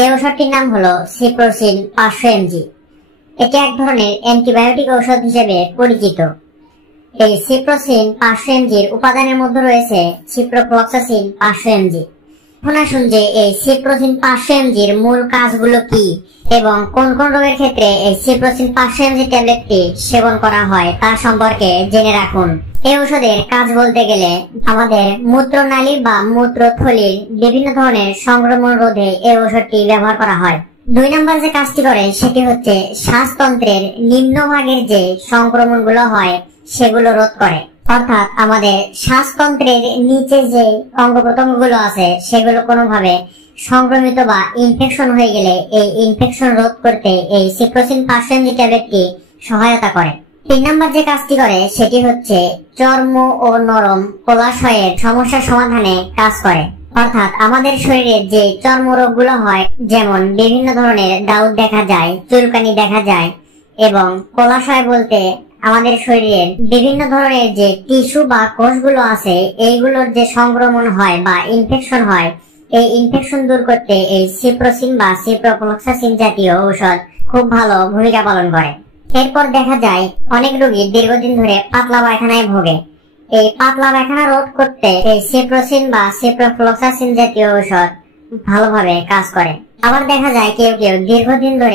এই ওষুধটির নাম হলো সিপ্রোসিন 500 mg। এটি এক ধরনের অ্যান্টিবায়োটিক ঔষধ হিসেবে পরিচিত। এই সিপ্রোসিন 500 mg এর উপাদানের মধ্যে রয়েছে সিপ্রোফ্লক্সাসিন 500 mg। এখন আসুন যে এই সিপ্রোসিন 500 mg এর মূল কাজগুলো কি এবং কোন কোন রোগের ক্ষেত্রে এই সিপ্রোসিন 500 mg ট্যাবলেটটি সেবন করা হয় তা সম্পর্কে জেনে রাখুন। এই ঔষধের কাজ বলতে গেলে আমাদের মূত্রনালী বা মূত্রথলির বিভিন্ন ধরনের সংক্রমণ রোধে এই ঔষধটি ব্যবহার করা হয়। 2 নম্বর যে কাজটি করে সেটি হচ্ছে শ্বাসতন্ত্রের নিম্নভাগের যে সংক্রমণগুলো হয় সেগুলো রোধ করে। অর্থাৎ আমাদের শ্বাসতন্ত্রের নিচে যে অঙ্গ প্রত্যঙ্গগুলো আছে সেগুলো কোনোভাবে সংক্রমিত বা ইনফেকশন হয়ে গেলে এই ইনফেকশন রোধ করতে এই সিপ্রোসিন 500 mg ট্যাবলেটটি সহায়তা করে। 3 নম্বর যে কাজটি করে সেটি হচ্ছে চর্ম ও নরম কোলাশয়ের সমস্যা সমাধানে কাজ করে। অর্থাৎ আমাদের শরীরে যে চর্ম রোগগুলো হয়, যেমন বিভিন্ন ধরনের দাউদ দেখা যায়, চুলকানি দেখা যায়, এবং কোলাশয় বলতে আমাদের শরীরের বিভিন্ন ধরনের যে টিস্যু বা কোষগুলো আছে এইগুলোর যে সংক্রমণ হয় বা ইনফেকশন হয়, এই ইনফেকশন দূর করতে এই সিপ্রোসিন বা সিপ্রোফ্লক্সাসিন জাতীয় ঔষধ খুব ভালো ভূমিকা পালন করে। এরপর দেখা যায় অনেক রোগী দীর্ঘদিন ধরে পাতলা পায়খানায় ভোগে। এই পাতলা পায়খানা রোধ করতে এই সিপ্রোসিন বা সিপ্রোফ্লক্সাসিন জাতীয় ঔষধ ভালোভাবে কাজ করে। আবার দেখা যায় কেউ কেউ দীর্ঘদিন ধরে